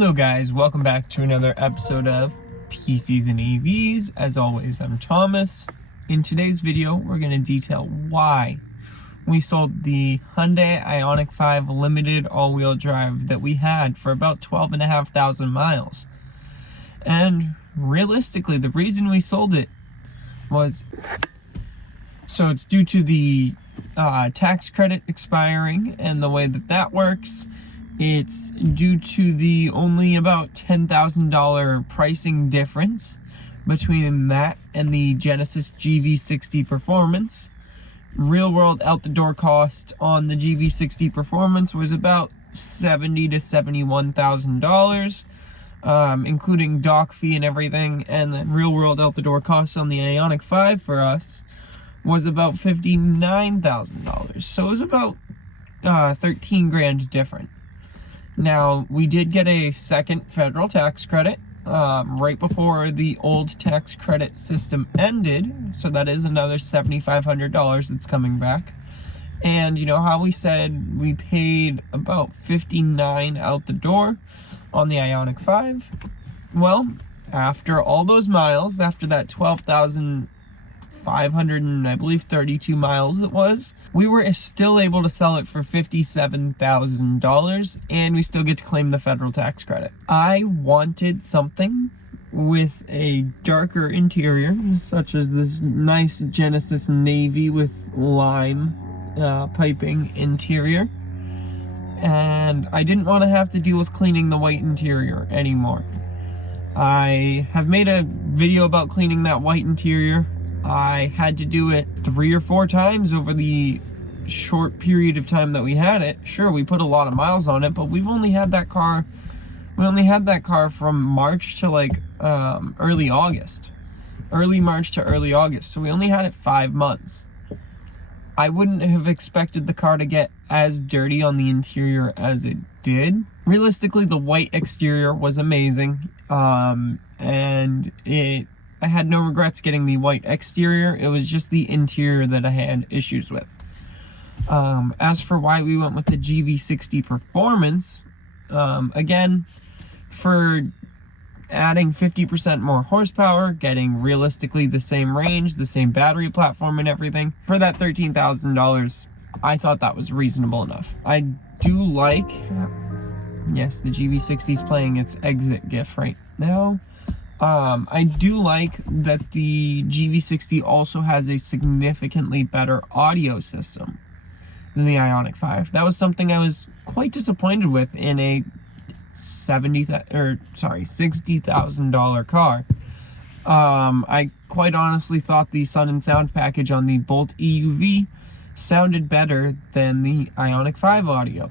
Hello guys, welcome back to another episode of PCs and EVs. As always, I'm Thomas. In today's video, we're going to detail why we sold the Hyundai Ioniq 5 limited all-wheel drive that we had for about 12,500 miles. And realistically, the reason we sold it was, so it's due to the tax credit expiring and the way that works. It's due to the only about $10,000 pricing difference between that and the Genesis GV60 Performance. Real world out the door cost on the GV60 Performance was about $70,000 to $71,000, including dock fee and everything. And then real world out the door cost on the Ioniq 5 for us was about $59,000. So it was about 13 grand different. Now, we did get a second federal tax credit right before the old tax credit system ended, so that is another $7,500 that's coming back. And you know how we said we paid about $59,000 out the door on the Ioniq 5? Well, after all those miles, after that 12,500 and I believe 32 miles it was, we were still able to sell it for $57,000, and we still get to claim the federal tax credit. I wanted something with a darker interior, such as this nice Genesis navy with lime piping interior, and I didn't want to have to deal with cleaning the white interior anymore. I have made a video about cleaning that white interior. I had to do it 3 or 4 times over the short period of time that we had it. Sure, we put a lot of miles on it, but we've only had that car, from March to like early August. Early March to early August. So we only had it 5 months. I wouldn't have expected the car to get as dirty on the interior as it did. Realistically, the white exterior was amazing. I had no regrets getting the white exterior. It was just the interior that I had issues with. As for why we went with the GV60 Performance, again, for adding 50% more horsepower, getting realistically the same range, the same battery platform and everything, for that $13,000, I thought that was reasonable enough. I do like, yes, the GV60 is playing its exit GIF right now. I do like that the GV60 also has a significantly better audio system than the Ioniq 5. That was something I was quite disappointed with in a $60,000 car. I quite honestly thought the Sun and Sound package on the Bolt EUV sounded better than the Ioniq 5 audio.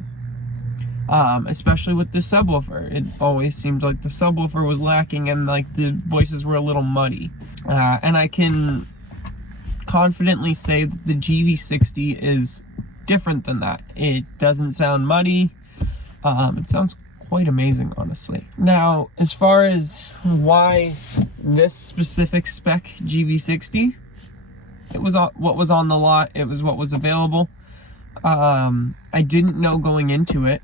Especially with the subwoofer. It always seemed like the subwoofer was lacking and like the voices were a little muddy. And I can confidently say that the GV60 is different than that. It doesn't sound muddy. It sounds quite amazing, honestly. Now, as far as why this specific spec GV60, it was what was on the lot. It was what was available. I didn't know going into it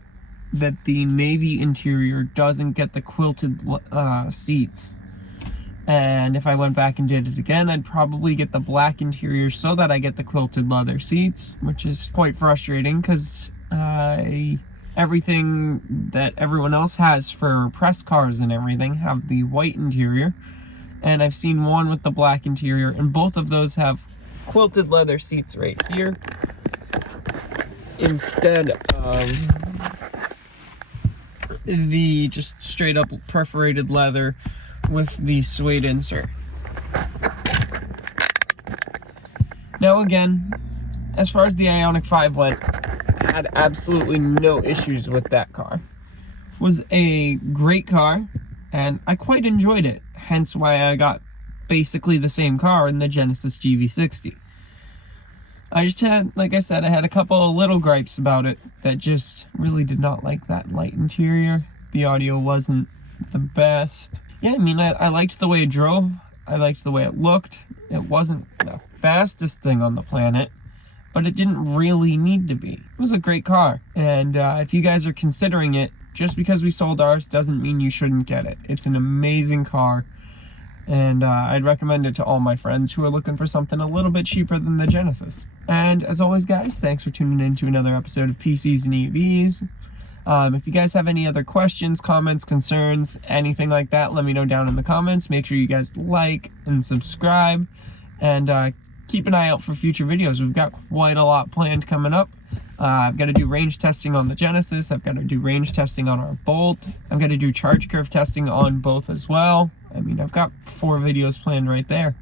that the navy interior doesn't get the quilted seats, and if I went back and did it again, I'd probably get the black interior so that I get the quilted leather seats, which is quite frustrating because everything that everyone else has for press cars and everything have the white interior, and I've seen one with the black interior, and both of those have quilted leather seats right here instead of the just straight up perforated leather with the suede insert. Now again, as far as the Ioniq 5 went, I had absolutely no issues with that car. It was a great car, and I quite enjoyed it, hence why I got basically the same car in the Genesis GV60. I just had, like I said, I had a couple of little gripes about it that just really did not like that light interior. The audio wasn't the best. Yeah, I mean, I liked the way it drove. I liked the way it looked. It wasn't the fastest thing on the planet, but it didn't really need to be. It was a great car, and if you guys are considering it, just because we sold ours doesn't mean you shouldn't get it. It's an amazing car, and I'd recommend it to all my friends who are looking for something a little bit cheaper than the Genesis. And as always, guys, thanks for tuning in to another episode of PCs and EVs. If you guys have any other questions, comments, concerns, anything like that, let me know down in the comments. Make sure you guys like and subscribe, and keep an eye out for future videos. We've got quite a lot planned coming up. I've got to do range testing on the Genesis. I've got to do range testing on our Bolt. I've got to do charge curve testing on both as well. I mean, I've got 4 videos planned right there.